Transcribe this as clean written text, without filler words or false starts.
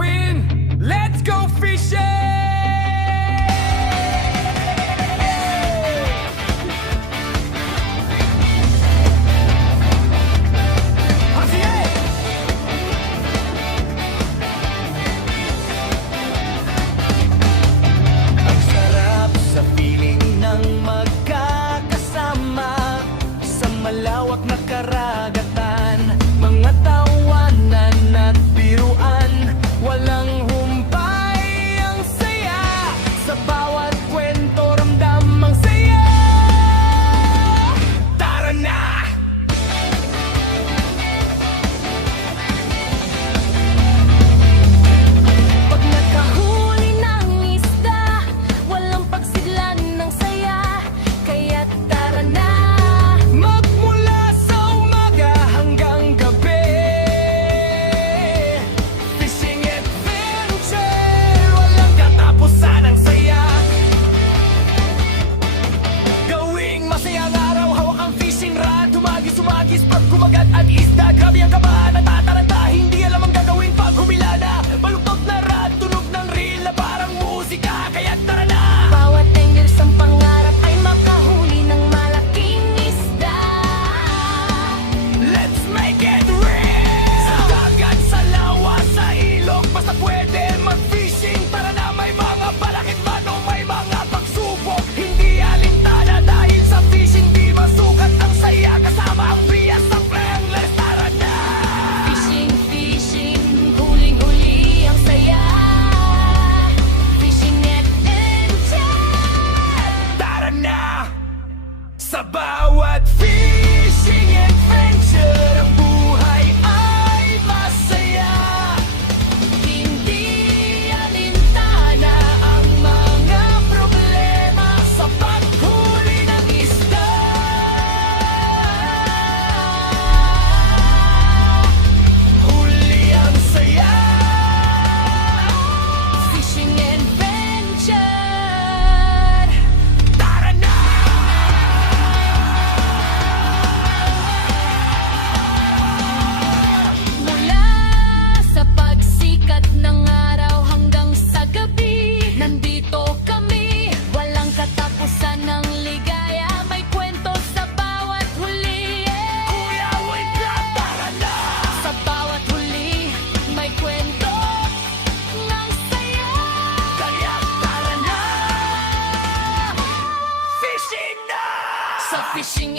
gawin. Let's go fishing! Ang sarap sa feeling ng magkakasama sa malawak na karagatan, mga tawanan at biruan, walang humpay ang saya. Sa bawat kwento ramdam ang saya. Tara na! Pag nakahuli ng isda, walang pagsidlan ng saya. Kaya tara na, Magmula sa umaga hanggang gabi, fishing adventure, walang katapusan ang saya. Gawing masayang araw, hawak ang fishing rod, humagis-humagis pag kumagat at isda. Grabe ang kabahan at tataranta, hindi alam ang gagawin pag humila na. Baluktot na rod, tunog ng reel na parang musika. Kaya tara na! bawat anglers ang pangarap ay makahuli ng malaking isda. Let's make it real! Sa dagat, sa lawa, sa ilog, basta pwede mag-fishing. Tara na, may mga balakid man o may mga pagsubok, hindi alintana dahil sa fishing di masukat ang saya. Kasama ang bias ng anglers, tara na! Fishing, fishing, huling-huli ang saya. Fishing adventure. Tara na! Sa bawat fishing adventure, ang buhay ay masaya. Hindi alintana ang mga problema Sa paghuli ng isda, huli ang saya. fishing adventure. Tara na! Mula sa pagsikat ng araw hanggang sa gabi, nandito kami, walang katapusan ng ligaya. May kwento sa bawat huli, Kuya, wait lang, tara na! sa bawat huli, may kwento ng saya. Kaya tara na! Fishing na! Sa fishing